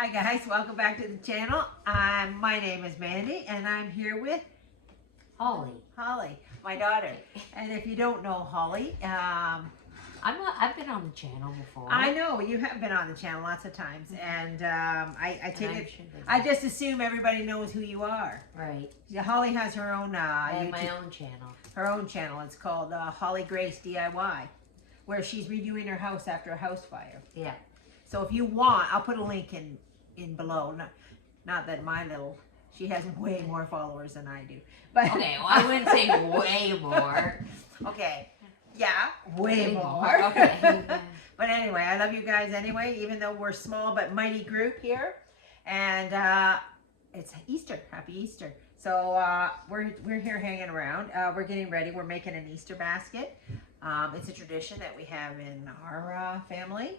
Hi guys, welcome back to the channel. My name is Mandy and I'm here with Holly, my daughter. And if you don't know Holly, I've been on the channel before. I know you have been on the channel lots of times, and I just assume everybody knows who you are. Right. Yeah, Holly has her own I have my own channel. Her own channel. It's called Holly Grace DIY, where she's redoing her house after a house fire. Yeah. So if you want, I'll put a link in below. Not that she has way more followers than I do. But okay, well I wouldn't say way more. Okay. Yeah, way more. Okay. But anyway, I love you guys anyway, even though we're small but mighty group here. And it's Easter. Happy Easter. So we're here hanging around. We're getting ready. We're making an Easter basket. It's a tradition that we have in our family.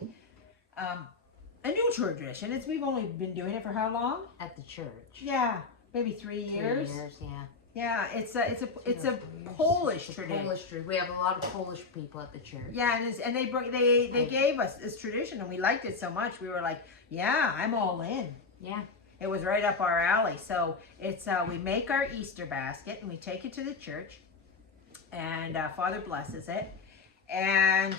A new tradition. We've only been doing it for how long? At the church. Yeah, maybe 3 years. 3 years, yeah. Yeah, it's a Polish tradition. Polish tradition. We have a lot of Polish people at the church. Yeah, and they gave us this tradition, and we liked it so much. We were like, yeah, I'm all in. Yeah. It was right up our alley. So it's we make our Easter basket and we take it to the church, and Father blesses it, and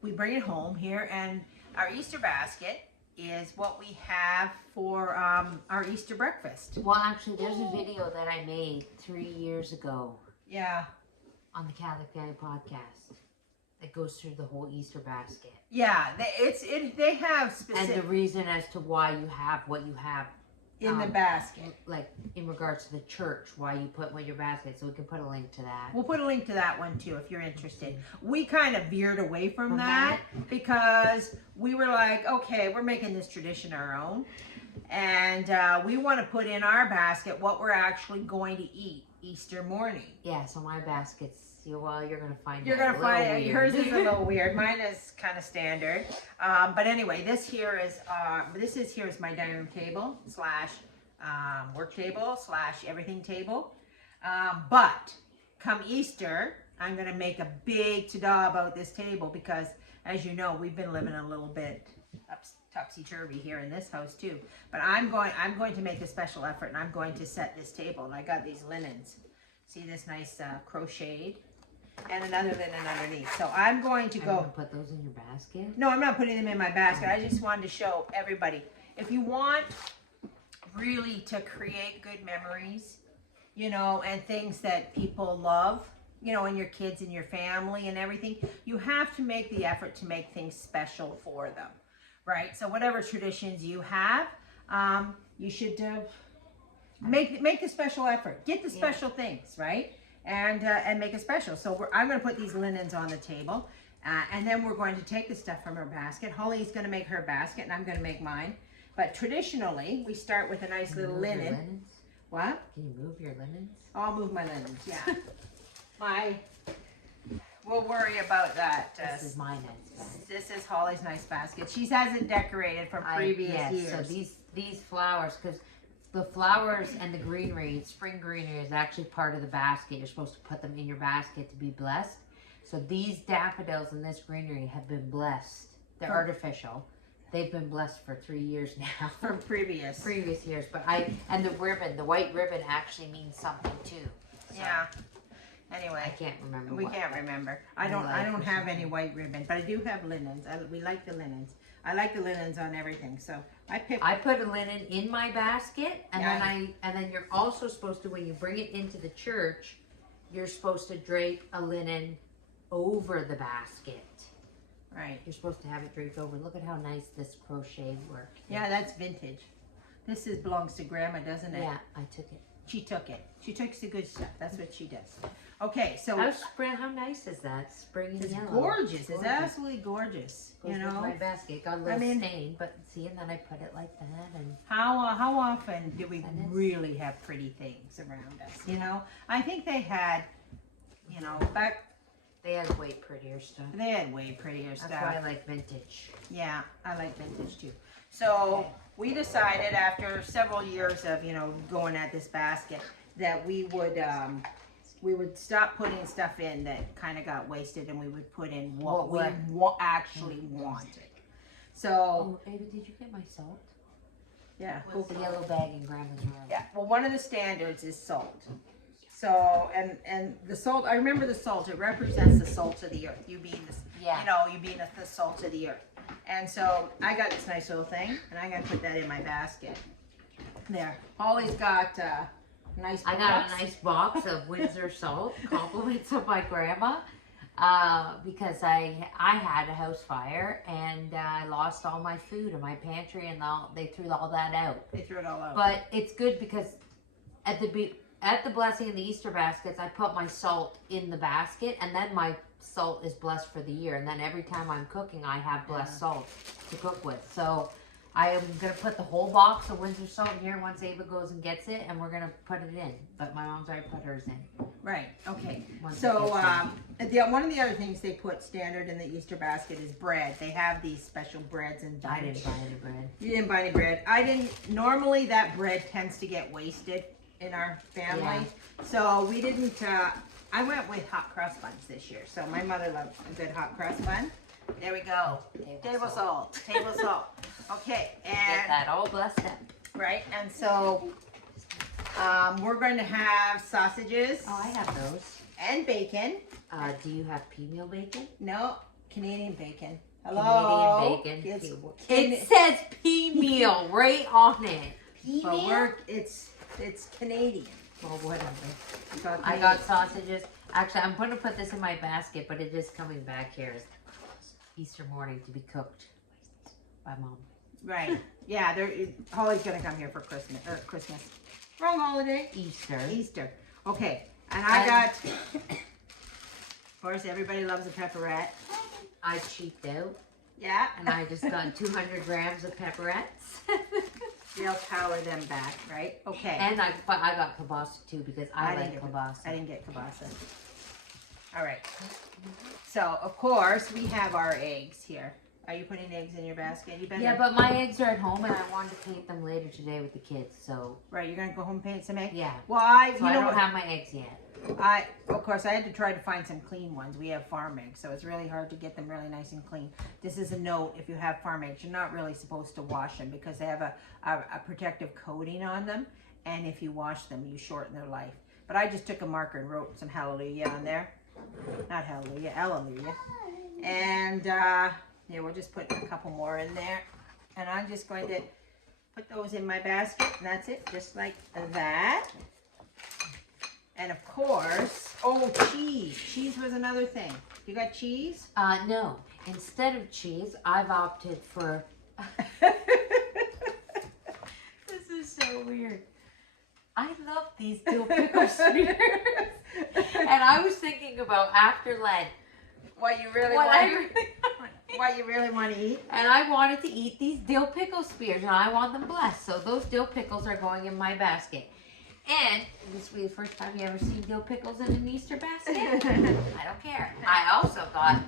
we bring it home here. And our Easter basket is what we have for our Easter breakfast. Well, actually, there's a video that I made 3 years ago. Yeah. On the Catholic Guy podcast that goes through the whole Easter basket. Yeah, they have specific. And the reason as to why you have what you have in the basket. Like in regards to the church, why you put one in your basket, so we can put a link to that. We'll put a link to that one too if you're interested. We kind of veered away from that because we were like, okay, we're making this tradition our own. And we want to put in our basket what we're actually going to eat Easter morning. Yeah, so my basket's, well, you're going to find You're going to find it. Yours is a little weird. Mine is kind of standard. But anyway, this here is my dining room table / work table / everything table. But come Easter, I'm going to make a big to-do about this table because, as you know, we've been living a little bit topsy-turvy here in this house too. But I'm going to make a special effort, and I'm going to set this table. And I got these linens. See this nice crocheted, and another linen underneath. So I'm going to go put those in your basket. No, I'm not putting them in my basket. I just wanted to show everybody, if you want really to create good memories, you know, and things that people love, you know, and your kids and your family and everything, you have to make the effort to make things special for them. Right, so whatever traditions you have, you should make the special effort. Get the special things, right, and make it special. So I'm going to put these linens on the table, and then we're going to take the stuff from her basket. Holly's going to make her basket, and I'm going to make mine. But traditionally, we start with a nice little linen. Your linens? What? Can you move your linens? I'll move my linens. Yeah, We'll worry about that. This is my nice basket. This is Holly's nice basket. She has it decorated from previous years. So these flowers, because the flowers and the greenery, spring greenery, is actually part of the basket. You're supposed to put them in your basket to be blessed. So these daffodils and this greenery have been blessed. They're artificial. They've been blessed for 3 years now. From previous years. But and the ribbon, the white ribbon actually means something too. So. Yeah. Anyway, I can't remember. We can't remember. I don't have any white ribbon, but I do have linens. We like the linens. I like the linens on everything. So I put a linen in my basket, and then you're also supposed to, when you bring it into the church, you're supposed to drape a linen over the basket. Right. You're supposed to have it draped over. Look at how nice this crochet work is. Yeah, that's vintage. This belongs to Grandma, doesn't it? Yeah, I took it. She took it. She takes the good stuff. That's what she does. Okay, so how nice is that? Spring and yellow. Gorgeous. It's absolutely gorgeous. Goes with my basket. Got a little stain, but see, and then I put it like that. And how often do we really have pretty things around us? You know, I think they had, you know, back. They had way prettier stuff. They had way prettier stuff. That's why I like vintage. Yeah, I like vintage too. So we decided after several years of, you know, going at this basket that we would stop putting stuff in that kind of got wasted, and we would put in what we actually wanted. So, Ava, did you get my salt? Yeah. What's the yellow bag in Grandma's room? Yeah. Well, one of the standards is salt. So, and the salt, I remember the salt, it represents the salt of the earth. You being the, Yeah. you know, you being the salt of the earth. And so I got this nice little thing, and I'm going to put that in my basket. There. Holly's got nice box. I got a nice box of Windsor salt, compliments of my grandma, because I had a house fire and I lost all my food in my pantry and they threw all that out. They threw it all out. But it's good because at the blessing in the Easter baskets, I put my salt in the basket, and then my salt is blessed for the year. And then every time I'm cooking, I have blessed salt to cook with. So I am going to put the whole box of Windsor salt in here once Ava goes and gets it, and we're going to put it in. But my mom's already put hers in. Right, okay. Once So it gets one of the other things they put standard in the Easter basket is bread. They have these special breads and I didn't buy any bread. You didn't buy any bread. I didn't. Normally that bread tends to get wasted in our family. Yeah. So we didn't, I went with hot cross buns this year. So my mother loved a good hot cross bun. There we go. Table salt. Table salt. Okay. Get And that all blessed up. right. And so we're going to have sausages Oh, I have those. and bacon. Do you have pea meal bacon? No, Canadian bacon. Hello. Canadian bacon. It's It says pea meal right on it. but it's Canadian. Well, whatever. Got I got sausages. Actually, I'm going to put this in my basket, but it is coming back here Easter morning to be cooked by Mom. Right. Yeah, Holly's gonna come here for Christmas. Wrong holiday. Easter. Easter. Okay. And I got, of course, everybody loves a pepperette. I cheaped out, Yeah. and I just got 200 grams of pepperettes. They'll power them back, right? Okay. And I got kielbasa too because I like kielbasa. I didn't get kielbasa. All right. So, of course, we have our eggs here. Are you putting eggs in your basket? You better. Yeah, but my eggs are at home, and I wanted to paint them later today with the kids. So Right, you're gonna go home and paint some eggs? yeah. Well, So I don't have my eggs yet. Of course, I had to try to find some clean ones. We have farm eggs, so it's really hard to get them really nice and clean. This is a note: if you have farm eggs, you're not really supposed to wash them because they have a protective coating on them, and if you wash them, you shorten their life. But I just took a marker and wrote some hallelujah on there. Not hallelujah, hallelujah. And yeah, we'll just put a couple more in there. And I'm just going to put those in my basket, and that's it, just like that. And of course, oh, cheese. Cheese was another thing. You got cheese? No. Instead of cheese, I've opted for. This is so weird. I love these dill pickle spears. And I was thinking about after Lent. What you really want to eat? And I wanted to eat these dill pickle spears, and I want them blessed. So those dill pickles are going in my basket. And this will be the first time you ever seen dill pickles in an Easter basket. I don't care. I also got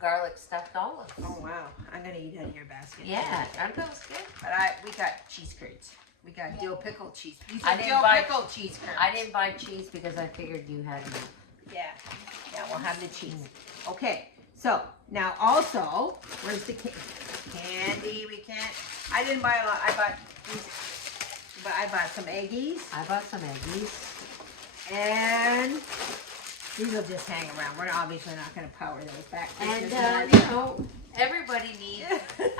garlic stuffed olives. Oh wow! I'm gonna eat out of your basket. Yeah, that was good. But we got cheese curds. We got dill pickle cheese. These I are didn't dill buy- pickle cheese curds. I didn't buy cheese because I figured you had them. Yeah, we'll have the cheese. Okay, so now also, where's the candy? We can't. I didn't buy a lot. I bought these, but I bought some eggies, I bought some eggies. and these will just hang around. We're obviously not going to power those back. And, There's you know, everybody needs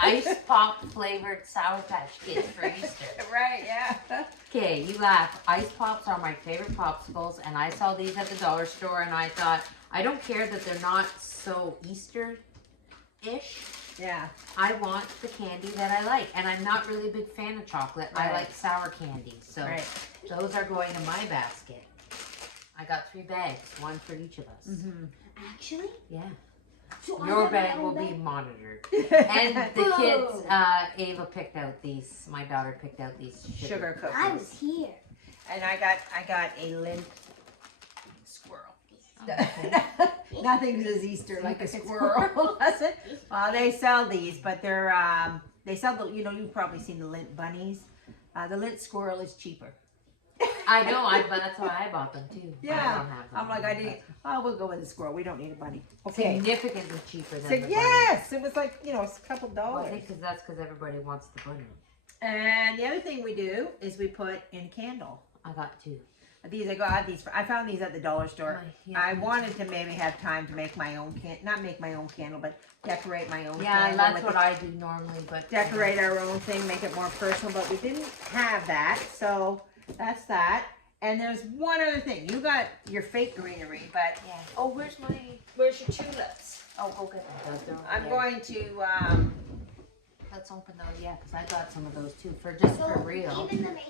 ice pop flavored Sour Patch Kids for Easter. right? Yeah. Okay, you laugh. Ice pops are my favorite popsicles, and I saw these at the dollar store, and I thought, I don't care that they're not so Easter-ish. Yeah. I want the candy that I like, and I'm not really a big fan of chocolate. I Right. like sour candy, so Right. those are going in my basket. I got 3 bags, one for each of us. Mm-hmm. Actually? Yeah. So I Your have bag my will own be bag? monitored. And the kids, Ava picked out these. My daughter picked out these Sugar cookies. I was here. And I got a lint squirrel. Okay. Nothing's as Easter like a squirrel, does it? Well, they sell these, but they're they sell the, you know, you've probably seen the lint bunnies. The lint squirrel is cheaper. I know, but that's why I bought them too. I Yeah, don't have them, I'm like, I didn't. Oh, we'll go with the squirrel. We don't need a bunny. Okay. Significantly cheaper than So the yes, it was like, you know, it's a couple bunny. Well, I dollars. think that's because everybody wants the bunny. And then the other thing we do is we put in a candle. I got 2. These I got these. I found these at the dollar store. Yeah, I wanted to maybe have time to make my own not make my own candle, but decorate my own. Yeah, candle that's what I do normally, but decorate our own thing, make it more personal. But we didn't have that, so that's that. And there's one other thing. You got your fake greenery, but yeah. oh, where's your tulips? Oh, go get them. I'm going to. Let's open those, yeah, because I got some of those too, for real.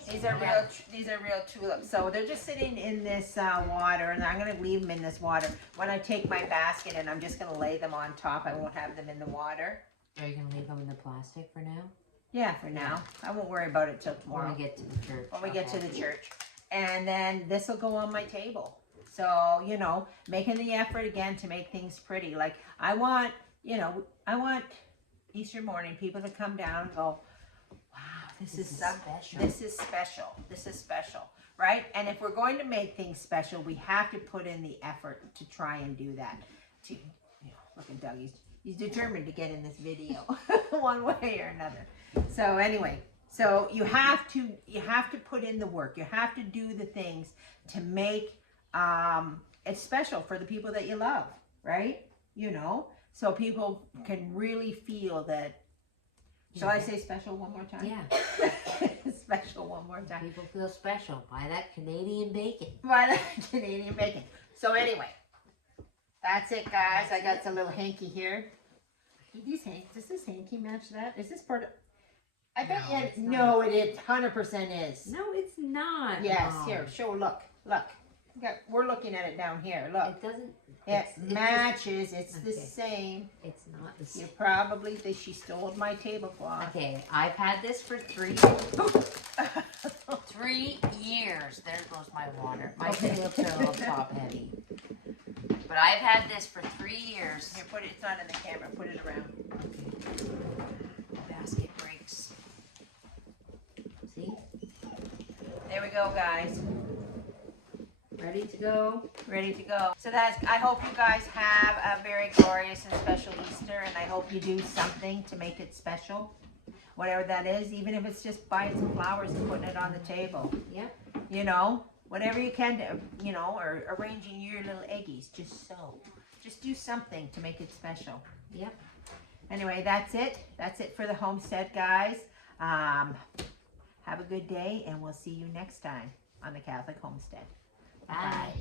These are real tulips. So they're just sitting in this water, and I'm gonna leave them in this water. When I take my basket and I'm just gonna lay them on top, I won't have them in the water. Are you gonna leave them in the plastic for now? Yeah, for now. I won't worry about it till tomorrow. When we get to the church. When we get to the church. And then this will go on my table. So, you know, making the effort again to make things pretty. Like I want Easter morning people to come down and go, wow, this is special. This is special. This is special, right? And if we're going to make things special, we have to put in the effort to try and do that. Look at Doug. He's determined to get in this video one way or another. So anyway, so you have to put in the work. You have to do the things to make it special for the people that you love, right? You know. So people can really feel that. Shall I say special one more time? Yeah. Special one more time. People feel special. Buy that Canadian bacon. Buy that Canadian bacon. So anyway, that's it, guys. I got some little hanky here. Does this hanky match that? Is this part of? I bet no, it is. 100% is. No, it's not. Yes. Mom. Here, show. Look. We're looking at it down here. Look. It doesn't. It matches. It's the same. It's not the same. You probably she stole my tablecloth. Okay, I've had this for 3 years. There goes my water. My tulips are a little top heavy. But I've had this for 3 years. Here, put it. It's not in the camera. Put it around. Okay. The basket breaks. See? There we go, guys. Ready to go? Ready to go. So I hope you guys have a very glorious and special Easter, and I hope you do something to make it special. Whatever that is, even if it's just buying some flowers and putting it on the table. Yep. You know, whatever you can do, you know, or arranging your little eggies, just so. Just do something to make it special. Yep. Anyway, that's it. That's it for the homestead, guys. Have a good day, and we'll see you next time on the Catholic Homestead. Bye.